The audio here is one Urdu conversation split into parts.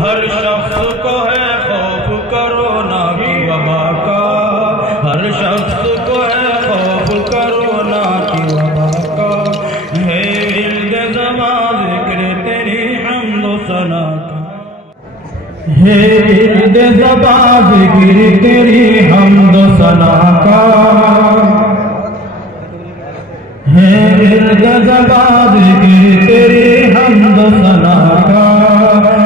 ہر شخص کو ہے خوف کرونا کی وبا کا، ہر شخص کو ہے خوف کرونا کی وبا کا، ہے ورد زبان ذکر تیری حمد و ثنا کا، ہے ورد زبان ذکر تیری حمد و ثنا کا، ہے ورد زبان ذکر تیری حمد و ثنا کا،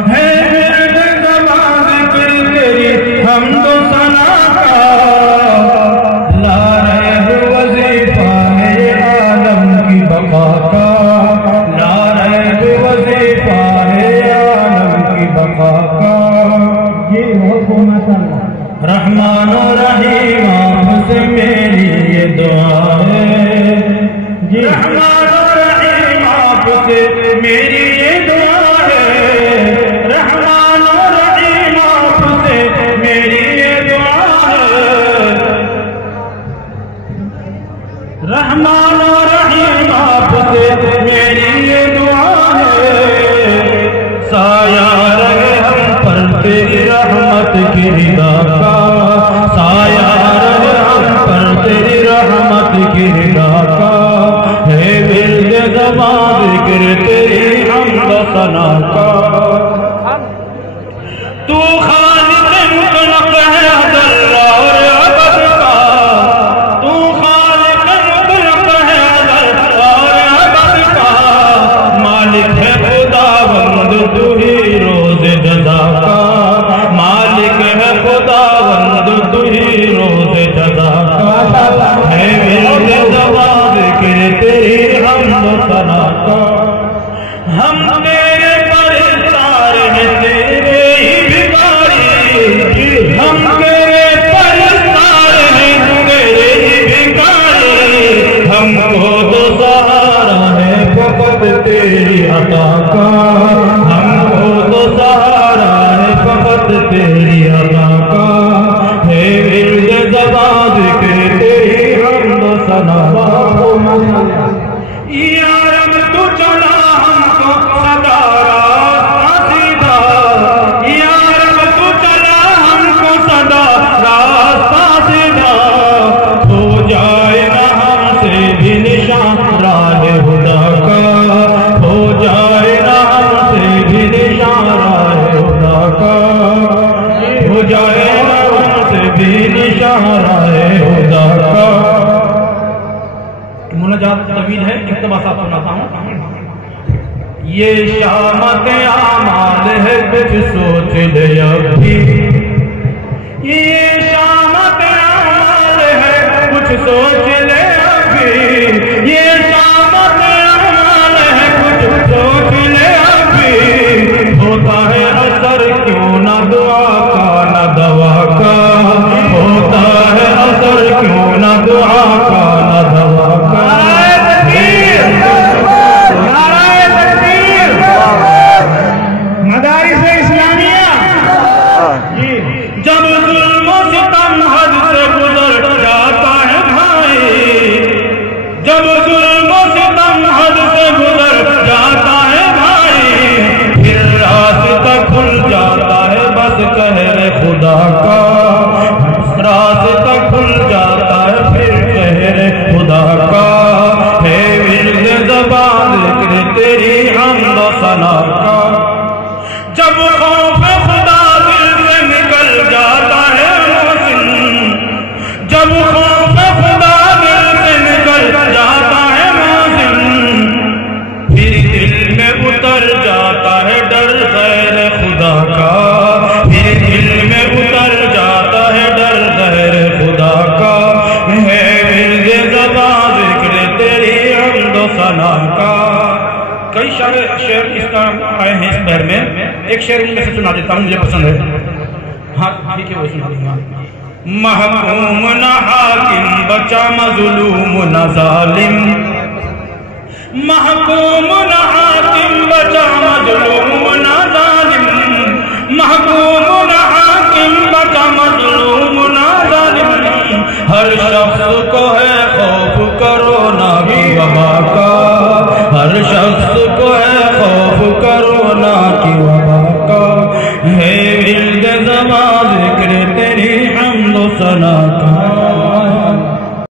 ہے ورد زبان ذکر تیری حمد و ثنا کا، لا ریب وظیفہ ہے عالم کی بقا کا، لا ریب وظیفہ ہے عالم کی بقا کا، یہ حکومت رحمان و رحیم آپ سے میری یہ دعا ہے، رحمان و رحیم آپ سے میری یہ دعا ہے، رحمان و رحیم آپ سے میری یہ دعا ہے، رحمان و رحیم آپ سے میری یہ دعا ہے، سایہ رہے ہم پر تیری رحمت کی رضا کا، سایہ رہے ہم پر تیری رحمت کی رضا کا، ہے ورد زبان ذکر تیری حمد و ثنا کا، تو خالق مطلق ہے ازل اور ابد کا، تو خالق مطلق ہے ازل اور ابد کا، مالک ہے خداوند تو ہی روز جزا کا، مالک ہے خداوند تو ہی روز جزا کا، ہے ورد زبان ذکر تیری حمد و ثنا کا، ہم تیرے پرستار ہیں تیرے ہی بھکاری، ہم تیرے پرستار ہیں تیرے ہی بھکاری، ہم کو تو سہارا ہے فقط تیری عطا کا، ہم کو تو سہارا ہے فقط تیری عطا کا، ہے ورد زبان ذکر تیری حمد و ثنا کا، یا رب تو چلا ہم کو صدا راستہ سیدھا، یا رب تو چلا ہم کو صدا راستہ سیدھا، ہو جائے نہ ہم سے بھی نشان راہ خدا کا، ہو جائے نہ ہم سے بھی نشان راہ خدا کا، ہو جائے نہ ہم سے بھی نشان راہ خدا کا۔ مناجات طویل ہے، اقتباسات سناتا ہوں۔ یہ شامت اعمال ہے کچھ سوچ لے ابھی، یہ شامت اعمال ہے کچھ سوچ لے ابھی، یہ شامت اعمال ہے کچھ سوچ لے ابھی، ہوتا ہے اثر کیوں نہ دعا کا نہ دوا کا، ہوتا ہے اثر کیوں نہ دعا کا نہ دوا کا، مدارس اسلامیہ جب ظلم و ستم حد سے گزر جاتا ہے بھائی، جب ظلم و ستم حد سے گزر جاتا ہے بھائی، پھر راستہ کھل جاتا ہے بس قہر خدا کا، راستہ کھل جاتا ہے پھر قہر خدا کا، ہے ورد زبان ذکر تیری حمد و ثنا کا، جب خوف خدا دل سے نکل جاتا ہے محسن، جب خوف خدا دل سے نکل جاتا ہے محسن، پھر دل میں اتر جاتا ہے ڈر غیر خدا کا، پھر دل میں اتر جاتا ہے ڈر غیر خدا کا، ہے ورد زبان ذکر تیری حمد و ثنا کا۔ کئی شعر اس کا آئے ہیں اس بہر میں، ایک شعر ان میں سے سنا دیتا ہوں، مجھے پسند ہے، ہاں ٹھیک ہے وہ سنا دوں گا۔ محکوم نہ حاکم بچا مظلوم نہ ظالم، محکوم نہ حاکم بچا مظلوم نہ ظالم، محکوم نہ حاکم بچا مظلوم نہ ظالم، ہر شخص کو ہے خوف کرونا کی وبا کا، ہر شخص کو ہے خوف کرونا کی وبا کا، بنا کر